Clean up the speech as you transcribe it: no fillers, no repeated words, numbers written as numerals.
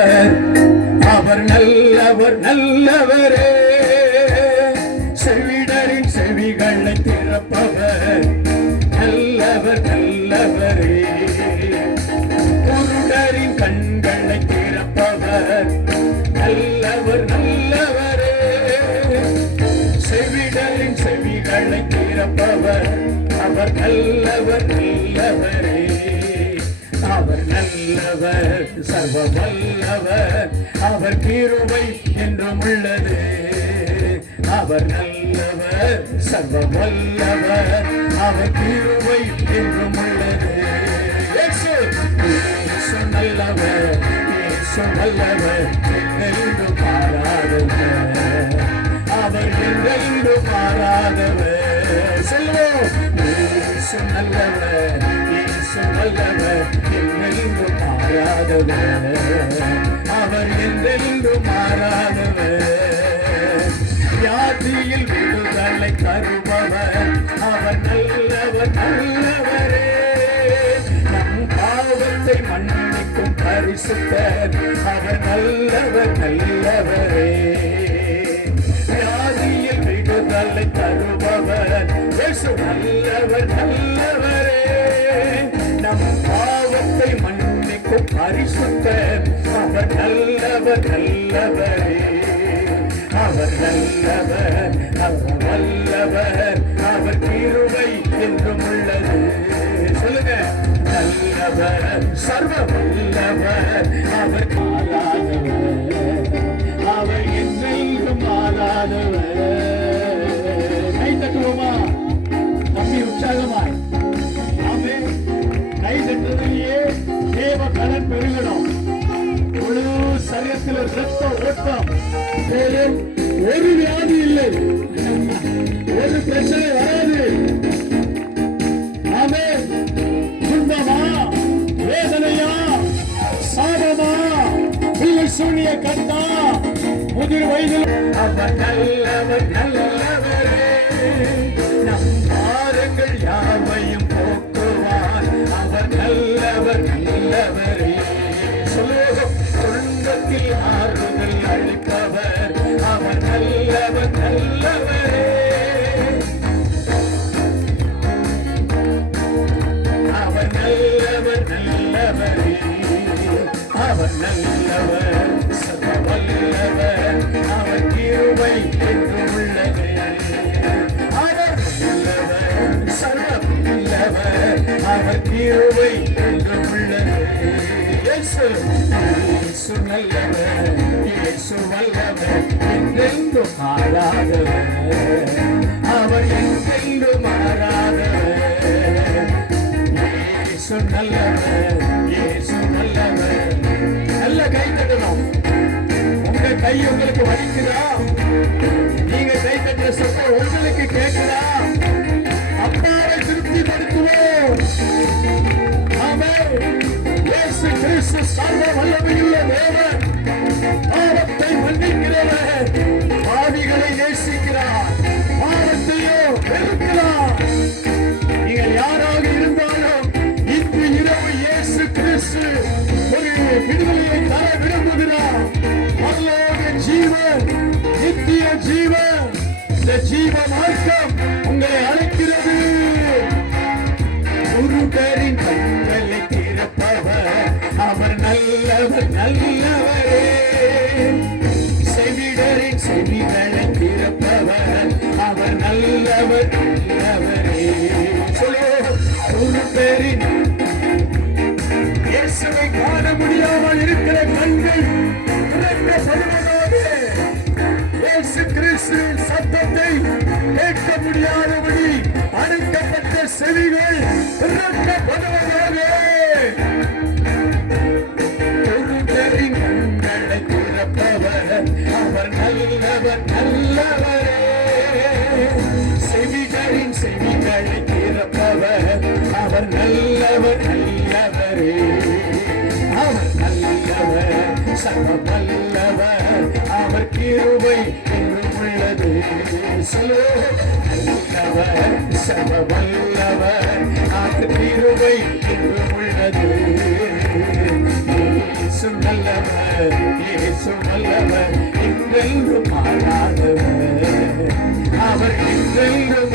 அவர் நல்லவர் நல்லவரே, செவிடரின் செவிகளை திறப்பவர் நல்லவர் நல்லவரே, குருடரின் கண்களை திறப்பவர் நல்லவர் நல்லவரே, செவிடரின் செவிகளை திறப்பவர் அவர் நல்லவர் நல்லவரே. அவர் நல்லவர் சர்வ வல்லவர், அவர் கிருபை என்றும் உள்ளது. அவர் நல்லவர் சர்வ வல்லவர், அவர் கிருபை என்றும் உள்ளது. இயேசு நல்லவர், இயேசு நல்லவர், என்றென்றும் மாறாதவர், அவர் என்றென்றும் மாறாதவர். சொல்லுவோம், இயேசு நல்லவர், இயேசு நல்லவர், என்றென்றும் மாறாதவர், அவர் என்றென்றும் மாறாதவர். வியாதியில் விடுதலை தருபவர் அவர் நல்லவர் நல்லவரே, நம் பாவத்தை மன்னிக்கும் பரிசுத்தர் அவர் நல்லவர் நல்லவரே. வியாதியில் விடுதலை தருபவர் இயேசு நல்லவர் நல்லவரே, நம் பாவத்தை மன்னிக்கும் பரிசுத்தர் அவர் நல்லவர் நல்லவரே. அவர் நல்லவர், அவர் வல்லவர், அவர் கிருபை என்றும் உள்ளது. சொல்லுங்க, நல்லவர் சர்வ வல்லவர், அவர் மாறாதவர், அவர் என்றென்றும் மாறாதவர். கை தட்டுவோமா தம்பி, உற்சாகமாய். ஆமென். கை தட்டுறதுலயே தேவ பலன் பெருகணும். முழு சரீரத்தில் ரத்த ஓட்டம், ஒரு வியாதி இல்லை, ஒரு பிரச்சனை வராது. ஆமென். துன்பமா, வேதனையா, சாபமா, பிள்ளை சூனிய கட்டா, முதிர் வயதில் அவர் நல்லவர் நல்லவரே, நம் பாரங்கள் யாவையும் போக்குவார் அவர் நல்லவர் நல்லவரே. சொல்லுவோம், துன்பத்தில் ஆறுதல் அளிப்பவர் அவர் நல்லவர் நல்லவரே, அவர் நல்லவர் நல்லவரே, அவர் நல்லவர் சர்வ வல்லவர், அவர் கிருபை என்றும் உள்ளது. அவர் நல்லவர் சர்வ வல்லவர், அவர் கிருபை என்றும் உள்ளது. இயேசு நல்லவர், இயேசு வல்லவர், என்றென்றும் மாறாதவர், அவர் என்றென்றும் மாறாதவர். இயேசு நல்லவர், இயேசு நல்லவர். நல்ல கை தட்டணும். உங்க கை உங்களுக்கு வலிக்குதா? நீங்க கை தட்டுற சத்தம் உங்களுக்கு கேட்குதா? அப்பாவை திருப்திப்படுத்துவோம். ஆமென். இயேசு கிறிஸ்து சர்வ வல்லமையுள்ள தேவன், பாவத்தை மன்னிக்கிறவர், பாவிகளை நேசிக்கிறார், பாவத்தையோ வெறுக்கிறார். நீங்கள் யாராக இருந்தாலும் இன்று இரவு இயேசு கிறிஸ்து ஒரு விடுதலையை தர விரும்புகிறார். பரலோக ஜீவன், நித்திய ஜீவன், இந்த ஜீவ மார்க்கம் உங்களை அழைக்கிறது. குருடரின் கண்களை திறப்பவர் அவர் நல்லவர் நல்லவரே, செவிடரின் செவிகளை திறப்பவர் அவர் நல்லவர் நல்லவரே. குருடரின் இயேசுவை காண முடியாமல் இருக்கிற கண்கள் திறக்கப்படுவதோடு, இயேசு கிறிஸ்துவின் சத்தத்தை கேட்க முடியாதபடி அடைக்கப்பட்ட செவிகள் திறக்கப்படுவதோடு, குருடரின் கண்களை திறப்பவர் அவர் நல்லவர் நல்லவரே, செவிகளின் செவிகளை திறப்பவர் அவர் நல்லவர் நல்லவரே. அவர் நல்லவர் சர்வ வல்லவர், அவர் கிருபை என்றும் உள்ளது. நல்லவர் சர்வ வல்லவர், அவர் கிருபை என்றும் உள்ளது. இயேசு நல்லவர், இயேசு வல்லவர், என்றென்றும் மாறாதவர். அவர் என்றென்றும்